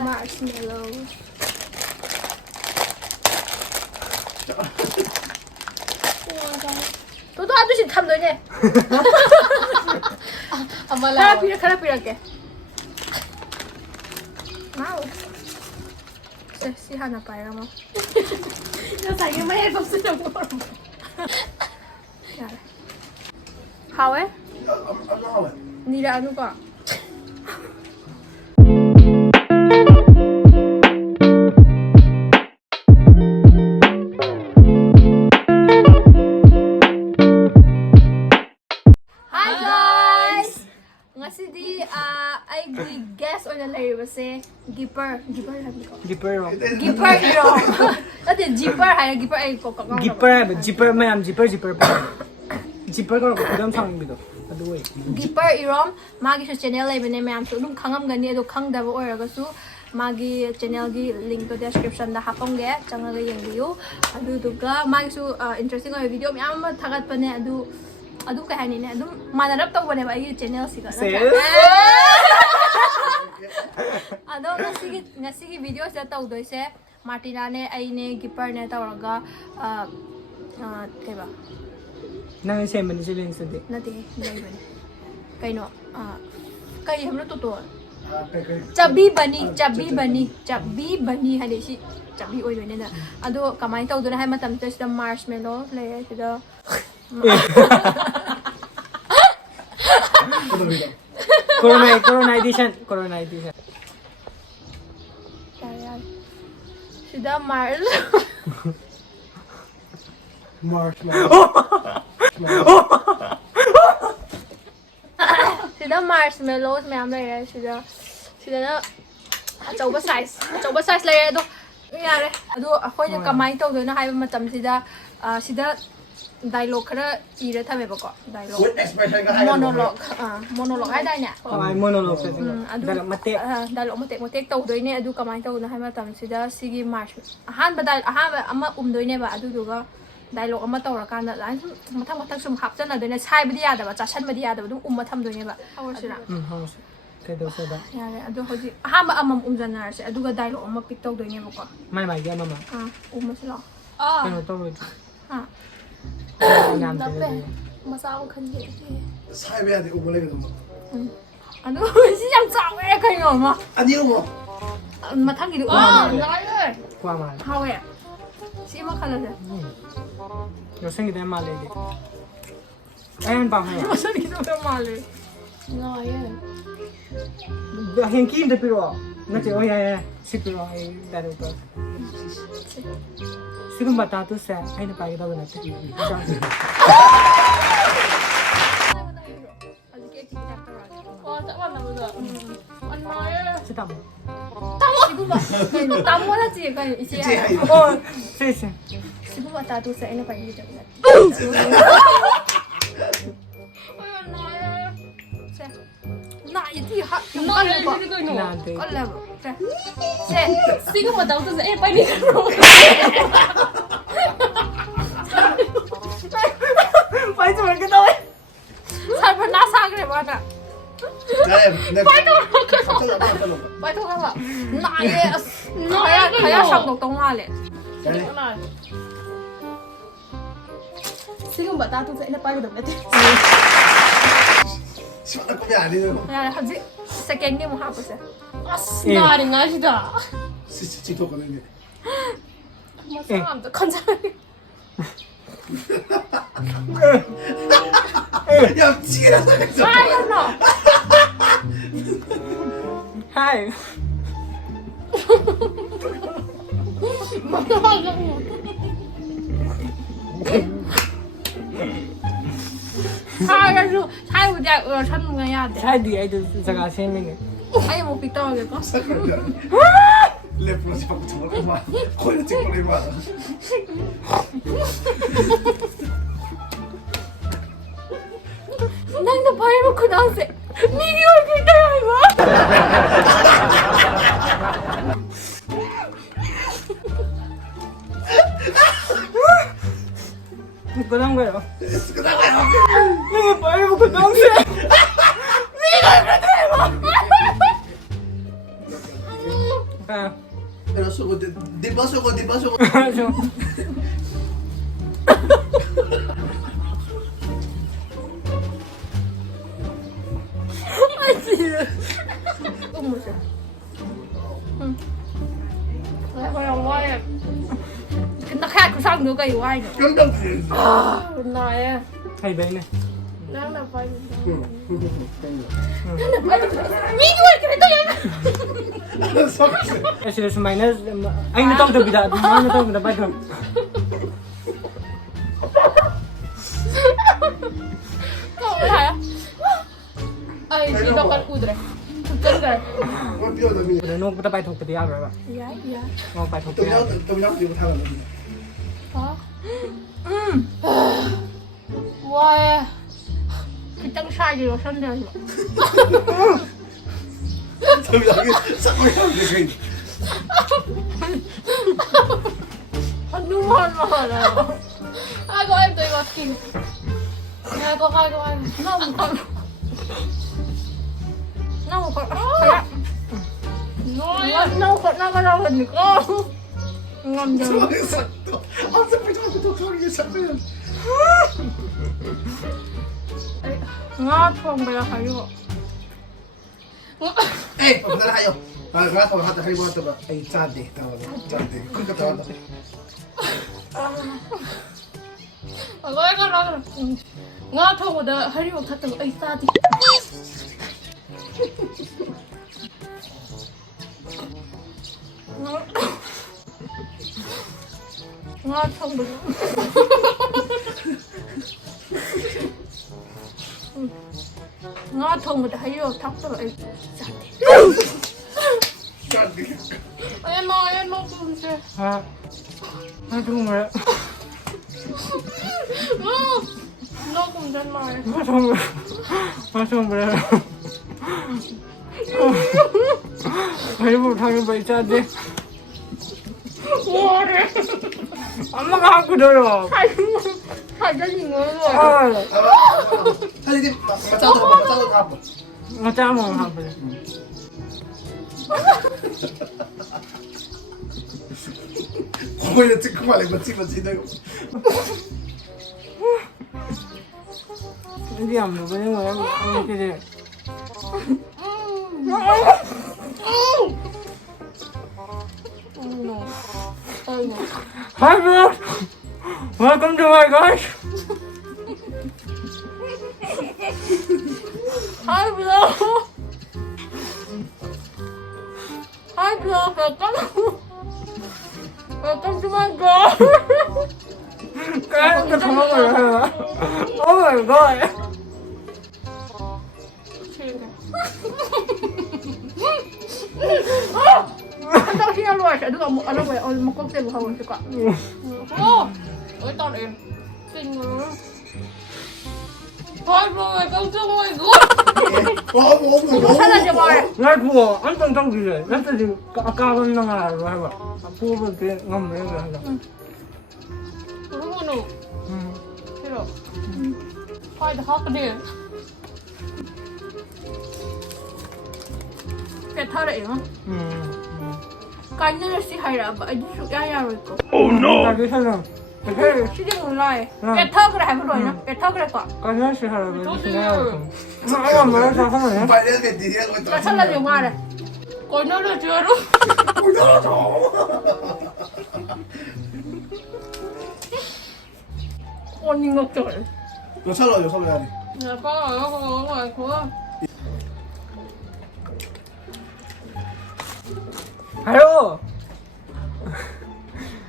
marshmallow. 너도 아저씨 탐 너냐? 카라피라게. 와우. 섹시 하나 봐요, 뭐. 저 자기 말 없으려고. 하왜? 니라 안 오가. I guess or nalari ba si GIPPER sabi ko. GIPPER IROM. Ate GIPPER hay GIPPER ay ko kakao. GIPPER mayam GIPPER pa. GIPPER ko kudam 상입니다. aduwe. GIPPER IROM magi sa channel ay bane mayam so dum khangam gani ado khangdaba oiragasu magi channel gi link to description da hapongge changaga yengbiu aduduga magi su interesting oy video mayam thagat pane adu ka hani ne adum manarap taw bane ba ai channel siga. Ado ngasigi video sa tawdoy se Martina ne ay ne GIPPER ne tawraga kaiba nang same ni sila sa di nati nai bani kaino kai hamlo to chubby bani hali si chubby oy ne na ado kamai tawdona hay matam to sa marshmallow le sida Corona edition. Sida marshmallows mayam lay sida na achauba size lay ado yare ado akhoi na kamai tawdona hay matam sida dialogue khara ira thame ba ko dialogue monologue ai dai nya monologue dialogue mate tawdoi ne adu kamai tawna hai matam sida sigi march ahan badal ama umdoi ne ba adu duga dialogue ama tawra kana lan mathang sum hapchana doina sai bidi yada ba chashan bidi yada dum matham doi ne ba hawsira house ke do sa ba yare adu hoji ahama amam umjanar se aduga dialogue ama pick tawdoi ne ba ko mai ya mama umasila kano tawdoi 나빼 마사오 큰게 사회해야 돼. 오고 내가 좀. 아너 시장 짜왜 그냥 엄마 아니요 뭐. 엄마 타기도 나를 과마 하왜 시마 칼라데 요 생기 된 말래 아연 방해 마사기도 된 말래 나예 행기 인데 필요 나지 오야야 시필요 이 다른 거 지금 봤다 또 세. 아이는 빠이다 보네. 지금 봐. 땀모나지 약간 이제. 세세. 지금 봤다 또 세. 아이는 빠이다 보네. 나 이디 하. 나를 이거 이거. 나한테. 얼레. 세. 지금 봤다 또 세. 빨리 가. 빨리 좀 이렇게 나와. 살벌 나사 그래 맞아. 빨리 들어가. 나야 상독동화래. 지금 봐 나도 이제 빨리 좀 내. 시원한 꿈이 아니에요. 야, 하지. 세컨 게임 하 보세. 나리 나시다. 진짜 거네. 뭐 사람도 간장이. 야, 미치겠다 생각했어. 아이고. 하이. 사야죠. 사야 돼. 찾는 거야 돼. 잘 뒤에 좀 제가 생명이. 아니 뭐 빅다하겠다. 레프로 집하고 정말 그만. 거기는 찍거리만. 난도 발먹고 나왔어. 니기 얼굴 따라 이거. 그런 거요. 그다음에 내가 발먹고 나왔어. 니가 얼굴 따라 이거. 디바소고 디바소고 디바소고. 저 Không một sự. Đấy, còn lòng quay à. Nó khác có xong nữa cây quay nữa. 깜짝이야. À, bên này à. hay vậy này. Đang là quay. Mí đuôi cái này tôi vậy. 알았어. Sila sumainaz. Ay, natawag na bida. Ay, natawag na bida. Cậu cái này à? Ê, đi đâu con cùi rồi. Cân rồi. 어, 미안하다, 미안. Kaya nung kita paitong pati aga ba? Dạ, dạ. Nung paitong pati aga. 똥냥 이거 다 나는데. Có. Wow. Cái chân sai gì rồi sân rồi. 똥냥이 싹고이는데 그게. Anh đúng hơn mà là. Ai có em tùy vào kìm. Nè có hai con anh. Nó một con. Nó một con. Nó có đâu hình con. Ngon chưa? 저기 싹도. 아, 싹도 저기 싹도. Ngon không bây giờ phải vô. 에이, 나를 하여. 아, 가서 하다 하고 하다 봐. 에이, 짠데. 짠데. 그러니까 다 한다. Có con nói rồi. Ngon không một đợt hay đi một thật từng ấy xa thì. Ngon không được. Ngon không một đợt hay đi một thật từng ấy xa thì. 짠데. Em mau cùng chơi. Ha? Ay, ito mo. Nó cùng chân mày. Masong. Masong ba? Ay, mo tayo ba isa di? Wow đấy. Ang mga ako doon. Phải cho gì nữa rồi. Ay, 사장님, 맞자도 가봐. mata mo ha ba? 거기다 찍고 말해, 찍어. Hindi mo ba yung ang kaya? Hi vlog! Welcome to my guys! Hi vlog. Hi vlog. Welcome to my god. Kaya ito tumawala. Oh my god! Anh tao xin rồi sẽ được một anh về một con tiền của hồng chứ cả. Ô, ôi tao em xinh quá. Thôi rồi, công chung rồi good. 찾아줘 봐. 나 그거 안전 장비래. 나한테 지금 아까 건너가 해봐. 부분 그 너무 내가 한다. 그러고는 싫어. thôi được hết đi. Cái thơ đấy hả? Cái như là hay là bởi vì sự ya rồi cô. Oh no. 나 괜찮아. cái 시즌 몰라해. cái thơ cái này rồi nó. cái thơ cái này quả. 까냐 씨 하라. 나 말해서 하면 빨리 해야 돼, 니가 하고 있다. Nó rất là nhiều hoa này. Coi nó là chưa đúng. Con nhìn ngọc trời. 이거 살라요, 살라야 돼. Nhà con ở ngoài của. 하요.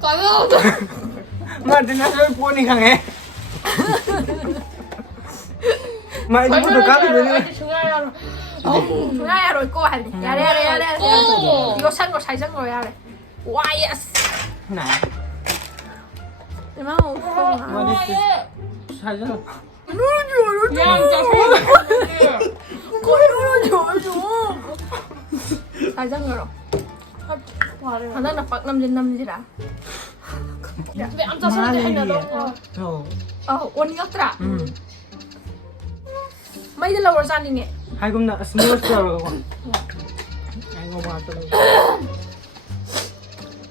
Có không? 마 지나서 보니 강해. 마 이거부터 까비 되네. Chúng ta rồi cô hành. Ra đây. Igo sân rồi xài sân rồi ra đây. Wow yes. 나. Em không? 마 디스. 사자. Yang cho phép. Cô nó xài sân rồi. Thật ra là Phật 5/5 gì đã. Vậy ăn cho sân thì hay là đâu? Ôn nhóc ra. Mấy đứa lâu rồi ra đi nè. Hai cũng là smooth rồi. Anh không vào tôi.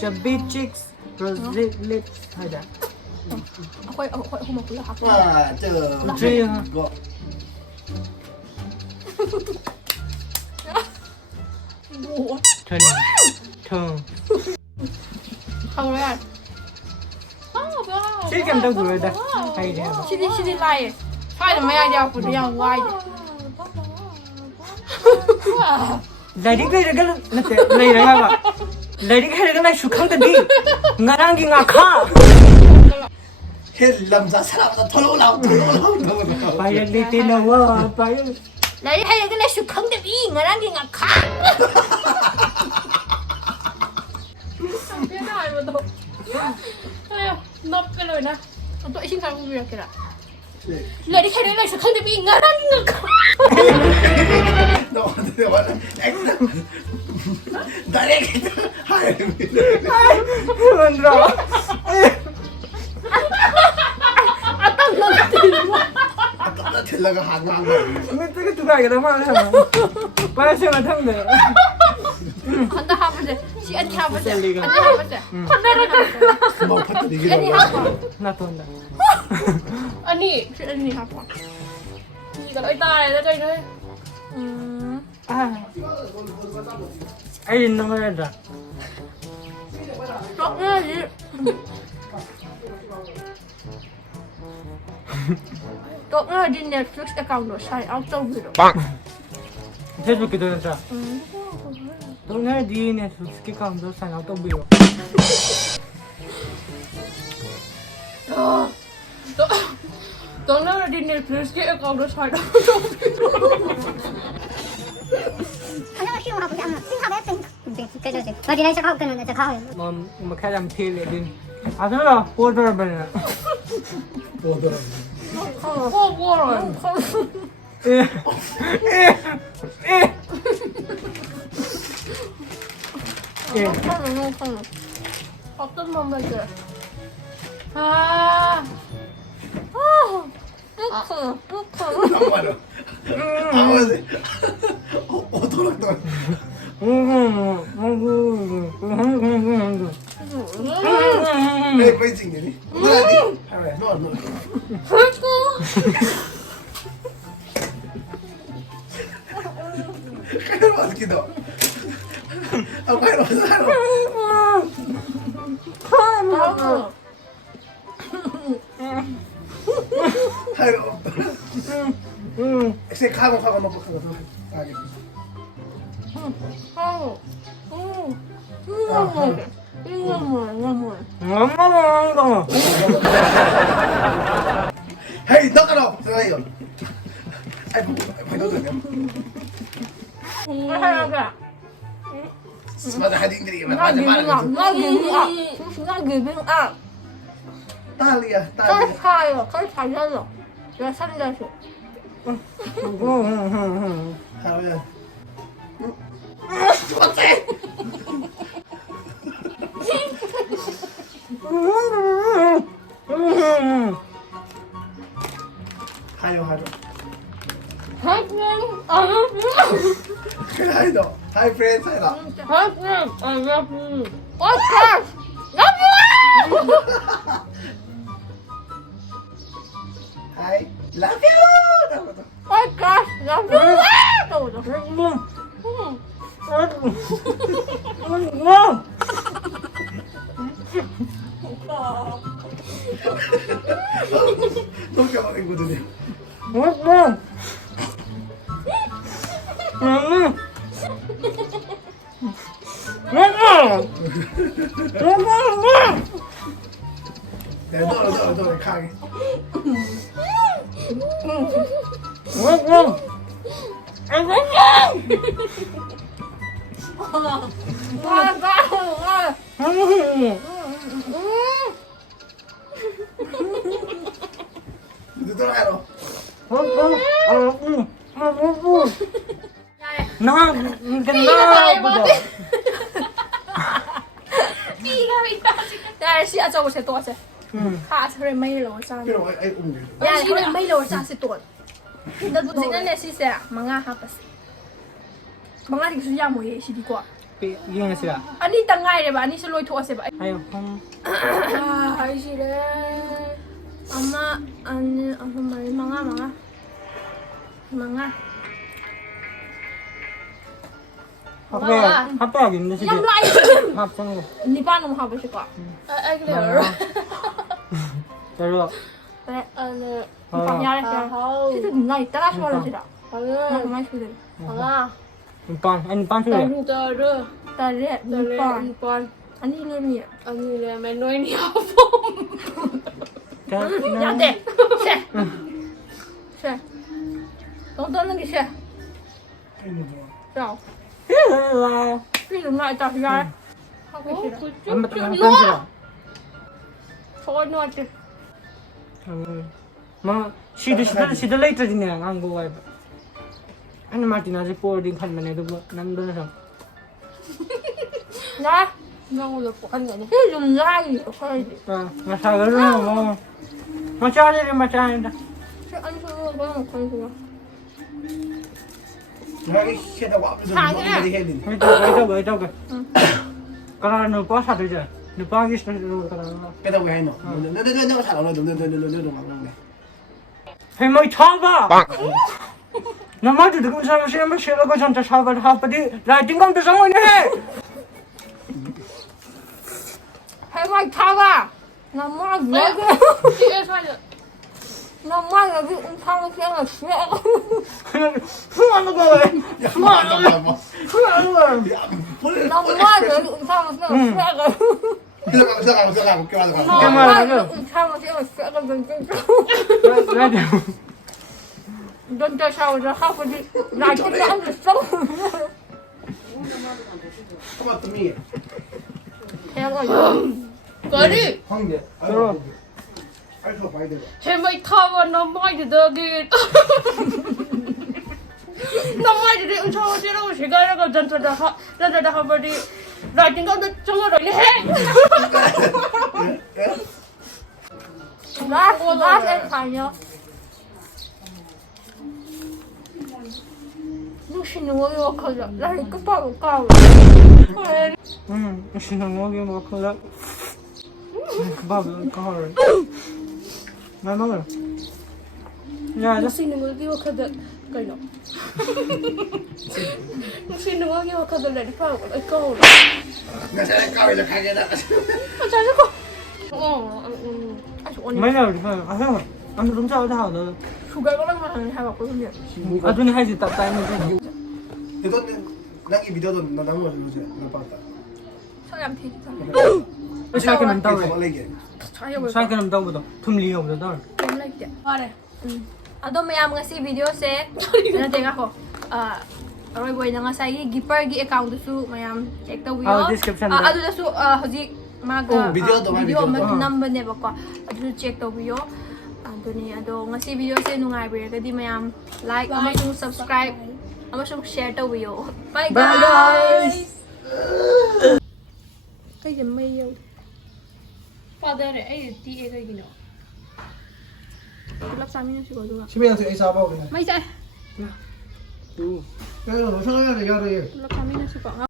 chubby cheeks rose lips ใช่จ้ะ ค่อยมาคุยกับ ว่าเจอ จริง ก็ เธอเข้าเลยอ่ะ 실감 더 그러다 하이래 시디 라이 파이는 뭐야 그냥 와이 라디가 이러가 나한테 이러가 봐 라디가 이러가 나 슈캉데 비 나랑기 나카 เห็นลำซาสลับทะลุเรา 바이올리티 나와 바이올 라이 하이가 나 슈캉데 비 나랑기 나카ไม่ได้มาตกเฮ้ยนับไปเลยนะตัวไอ้ชิงคาร์บูเบียร์กันอะเลยที่แค่ได้เลยสักครั้งจะมีงานนั่งเงินค่ะ โดนเดี๋ยววันเอ็กซ์ได้เอ็กซ์หายไปเลย 만들어 อะตั้งเงินถึงว่า ตอนนั้นถึงแล้วก็หันมาเลย ไม่ตุกอะไรกันมาแล้วไปเชื่อมาทั้งเด้อ คนจะทำอะไรชีอันทำอะไรอันทำอะไรคนได้แล้วกัน มองพัดดีกัน อันนี้ครับ 나 돈다 อันนี้คืออันนี้ครับนี่ก็เลยตายแล้วเลย 아 아이 있는 거야다 ตกเนี่ยดิตกเนี่ยดิ Netflix account เราใช้เอาตัววิดีโอ 해줄게 도전자 너네 니네 솔직히 감도 상관 또 비요 ตรงนั้นดินเนลพลิสเกอร์กองรถไฟดาว 하나가 필요하고 그냥 생각을 했던 그저지 어디나 시작하고 그는 이제 가요 넌뭐 가장 필요해 아들아 보더라 버리나 โอ้โห โคตรวัวเลย ข้าวหนูข้าวหนูขอบต้นมะม่วงเลยลูกขน เอามาดูเอาสิโอ้ตัวละตัวไม่จริงนี่เมื่อนี้อะไรนอนนอน เฮ้ยกู ใครมาสกิดเอาไปหรอซะหรอให้หรอเซ็กข้าวมาบอกข้าวตัวอะไร ข้าวเฮ้ยต้องกันหรออะไรอยู่ไอ้ไปตัวตัวเนี่ย ไม่ใช่แล้วแก มาแต่ให้ดิ้งดิ้งมา น่า แต่ กิน มา อ่ะน่ากินอ่ะน่ากินอ่ะ ตาเลียตา 再 เลีย 拍了，可以拍下了，要上下去。 หาเลยตัวเต้ให้ดูให้ดู 还真啊， ให้ดูให้เฟรนด์ให้ดู 还真啊，要不我靠，要不 ให้ love you 我靠，要不都都是ต้องการอะไรกูดูดิ เดี๋ยวโดนข้าง ดูตัวอะไรหรอ 나 끝나보다 但是现在我才多少？卡车没了，上 พี่บอกไอ้อุ้มดิ 呀，这个没了，啥是多？那不是那是啥？忙啊，哈不是？忙啊，这个是养母也是的瓜。 이행을 쓰라. 아니 땅가이래봐 아니 슬로이 토어세봐 아유 홈. 아이시래 엄마 아니 정말 망아 합해야겠 있는데 지금. 얌라이 합하는 거. 니빠는 뭐 하고 싶어 그래요 별로. 그래 니빠냐래 진짜 누나 이따가 시원하시라 정말 싫어 반 아니 반 소리. 딸래 니빠 아니 이놈이야 야돼 쉐 너 떠는 게 쉐. 자, 필름 나 자, 야. 하고 싫어. 안 싫어. 저거 놓았지. 뭐 시들 레이터 지네 안 거 와이. 아니 마티나 제 보딩 칸 만에 도 남도서. 나 너무 예뻐한 거 아니야? 필름 나이 커야지. 마사가로 뭐. 마차리를 마차인다. 아니 저거 뭐 건수야. 나이 새다 와 무슨 뭐 이리 해 니. 왜 저거. 그러나 너 빠사 되지. 너 빠기 싫어 그러나. 빼다 왜 해노? 너너너너 살아 너너너너너 막는데. 해머이 타봐. 나마도 지금 사람 시험 싫어가 전자 사발 하버디 라이팅 감도 상관이 해. 해봐 타봐. 나만 왜 그래? 나만 여기 음탕을 그냥 쉬어. 후하는 거야. 후하는 거. 후하는 거야. 나만 여기 음탕을 그냥 쉬어. 들어가고 껴가지고. 나만 여기 음탕을 그냥 쉬어. 라이팅. 넌 저 샤워를 하고 나중에 안 됐어. 토마토 미. 해가 거리 황제. 들어. 알수 봐야 돼. 해마이 타와 너마이 더기 너마이 엄청 싫어 시간을 전자다 하버리 라이팅 거도 정말 해 나 생각하냐? 누시는 거 이거 커져. 나 이거 바로 까워. 신경 먹이 먹을래. 밥을 가을. 나 먹어. 야, 저 누시는 거 이거 커져 그거 누시는 거 이거 커져 내리 파고 이거 나 잘 까위자 가게다. 자자고 아주 언니 没有你看，好像俺们农家好的， 조개가랑 하는 해봤거든요. 아 눈에 하지 따따이는 이거 나기 비디오도 나 나무 가지고 나 봤다. 서양 피자. 저 그럼 나 다왜 원래게. 자유를 저 그럼 다보다 tum리요 보다 좀 like 말해 Ado mayam nga si video se natin ako aroy boy na nga sa GIPPER gi account su mayam check the video description ado da su hoji maga video to video ma number ne ba ko ado check the video ado ni ado nga si video se nungai bre ka di mayam like amasung subscribe amasung share the video bye guys cái gì mày yêu father ấy tí ấy cái gì nữa lắp sao mình chưa có được 집에서 애 잡아 그냥. mày chạy 그래서 너 생각해야 돼. lắp sao mình chưa có